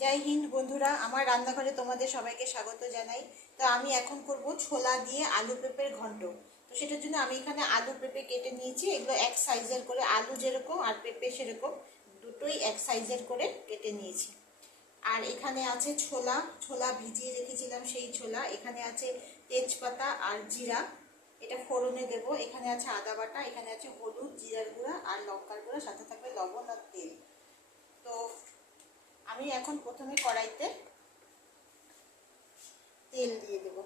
জয় হিন্দ বন্ধুরা, আমার রান্নাঘরে তোমাদের সবাইকে স্বাগত জানাই। তো আমি এখন করব ছোলা দিয়ে আলু পেঁপের ঘন্ট। তো সেটার জন্য আমি এখানে আলু পেঁপে কেটে নিয়েছি। এগুলো এক সাইজের করে, আলু যেরকম আর পেঁপে সেরকম, দুটোই এক সাইজের করে কেটে নিয়েছি। আর এখানে আছে ছোলা, ছোলা ভিজিয়ে রেখেছিলাম সেই ছোলা। এখানে আছে তেজপাতা আর জিরা, এটা ফোড়নে দেবো। এখানে আছে আদা বাটা, এখানে আছে হলুদ, জিরার গুঁড়া আর লঙ্কার গুঁড়া, সাথে থাকবে লবণ আর তেল। তো আমি এখন প্রথমে কড়াইতে তেল দিয়ে দেব।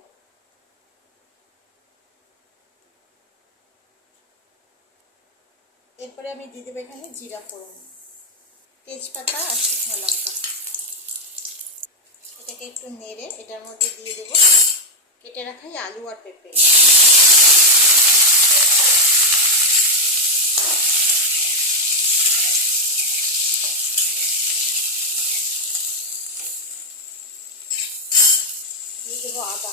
এরপরে আমি দিয়ে দেবো এখানে জিরা ফোড়ন, তেজপাতা আর শুকনো লঙ্কা। এটাকে একটু নেড়ে এটার মধ্যে দিয়ে দেবো কেটে রাখাই আলু আর পেঁপে। দিয়ে দেবো আদা।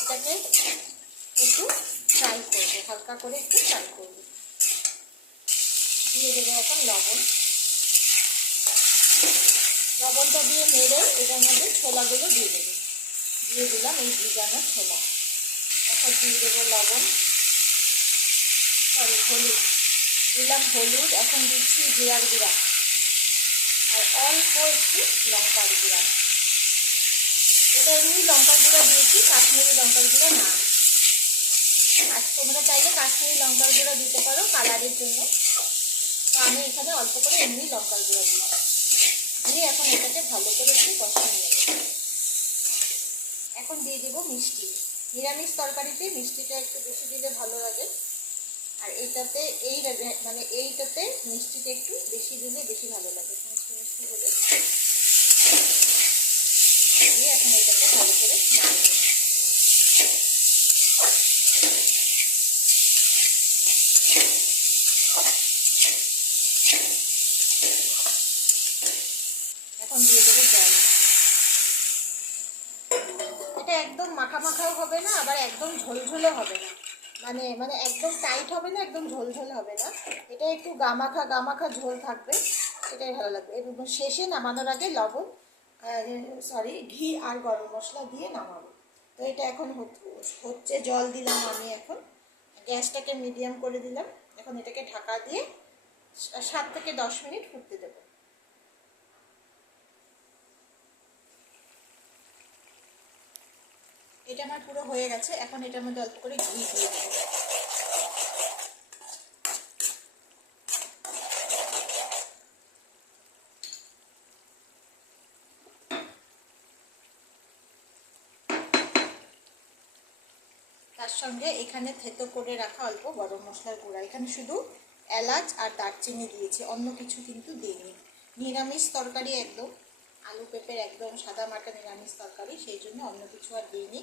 এটাকে একটু ফ্রাই করবো, হালকা করে একটু ফ্রাই করবো। দিয়ে দেবো এখন লবণ। লবণটা দিয়ে নেড়ে এটার মধ্যে ছোলাগুলো দিয়ে দেবো। দিয়ে দিলাম এই ভিজানো ছোলা। এখন দিয়ে দেবো লবণ, হলুদ দিলাম, হলুদ। এখন দিচ্ছি জিরার গুঁড়া আর অল্প একটু লঙ্কার গুঁড়া। এটা এমনি লঙ্কার গুঁড়া দিয়েছি, কাশ্মীরি লঙ্কার গুঁড়া না। আর তোমরা চাইলে কাশ্মীরি লঙ্কার গুঁড়া দিতে পারো কালারের জন্য। তো আমি এখানে অল্প করে এমনি লঙ্কার গুঁড়া দিই। দিয়ে এখন এটাকে ভালো করে একটু কষিয়ে নেব। এখন দিয়ে দেবো মিষ্টি। নিরামিষ তরকারিতে মিষ্টিটা একটু বেশি দিলে ভালো লাগে। আর এইটাতে এইটাতে মিষ্টিটা একটু বেশি দিলে বেশি ভালো লাগে, মিষ্টি মিষ্টি হলে। দিয়ে এখন এটাকে ভালো করে নাড়িয়ে এখন দিয়ে দেবো জল। এটা একদম মাখা মাখাও হবে না, আবার একদম ঝোলঝোলও হবে না। মানে মানে একদম টাইট হবে না, একদম ঝোলঝোল হবে না। এটা একটু গামাখা গামাখা ঝোল থাকবে, এটাই ভালো লাগবে। এবং শেষে নামানোর আগে লবণ, ঘি আর গরম মশলা দিয়ে নামাবো। তো এটা এখন হচ্ছে, জল দিলাম আমি এখন। গ্যাসটাকে মিডিয়াম করে দিলাম। এখন এটাকে ঢাকা দিয়ে 7 থেকে 10 মিনিট ফুটতে দেবো। এটা আমার পুরো হয়ে গেছে। এখন এটার মধ্যে অল্প করে ঘি দিয়ে দেবো। তার সঙ্গে এখানে থেতো করে রাখা অল্প গরম মশলার গুঁড়া। এখানে শুধু এলাচ আর দারচিনি দিয়েছি, অন্য কিছু কিন্তু দিইনি। নিরামিষ তরকারি একদম, আলু পেঁপের একদম সাদা মাটা নিরামিষ তরকারি, সেই জন্য অন্য কিছু আর দিইনি।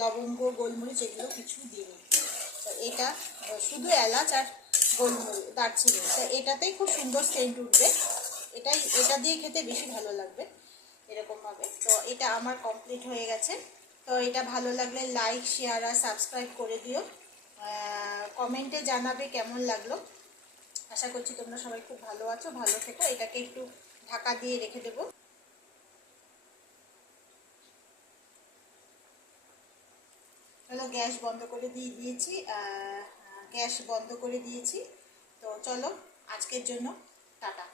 লবঙ্গ গোলমরিচ এগুলো কিছু দিইনি। তো এটা শুধু এলাচ আর গোলমরিচ দারচিনি, তো এটাতেই খুব সুন্দর সেন্ট উঠবে। এটা দিয়ে খেতে বেশি ভালো লাগবে এরকমভাবে। তো এটা আমার কমপ্লিট হয়ে গেছে। তো এটা ভালো লাগলে লাইক, শেয়ার আর সাবস্ক্রাইব করে দিও। কমেন্টে জানাবে কেমন লাগলো। আশা করছি তোমরা সবাই খুব ভালো আছো, ভালো থেকো। এটাকে একটু ঢাকা দিয়ে রেখে দেবো। চলো গ্যাস বন্ধ করে দিয়েছি। গ্যাস বন্ধ করে দিয়েছি। তো চলো আজকের জন্য টাটা।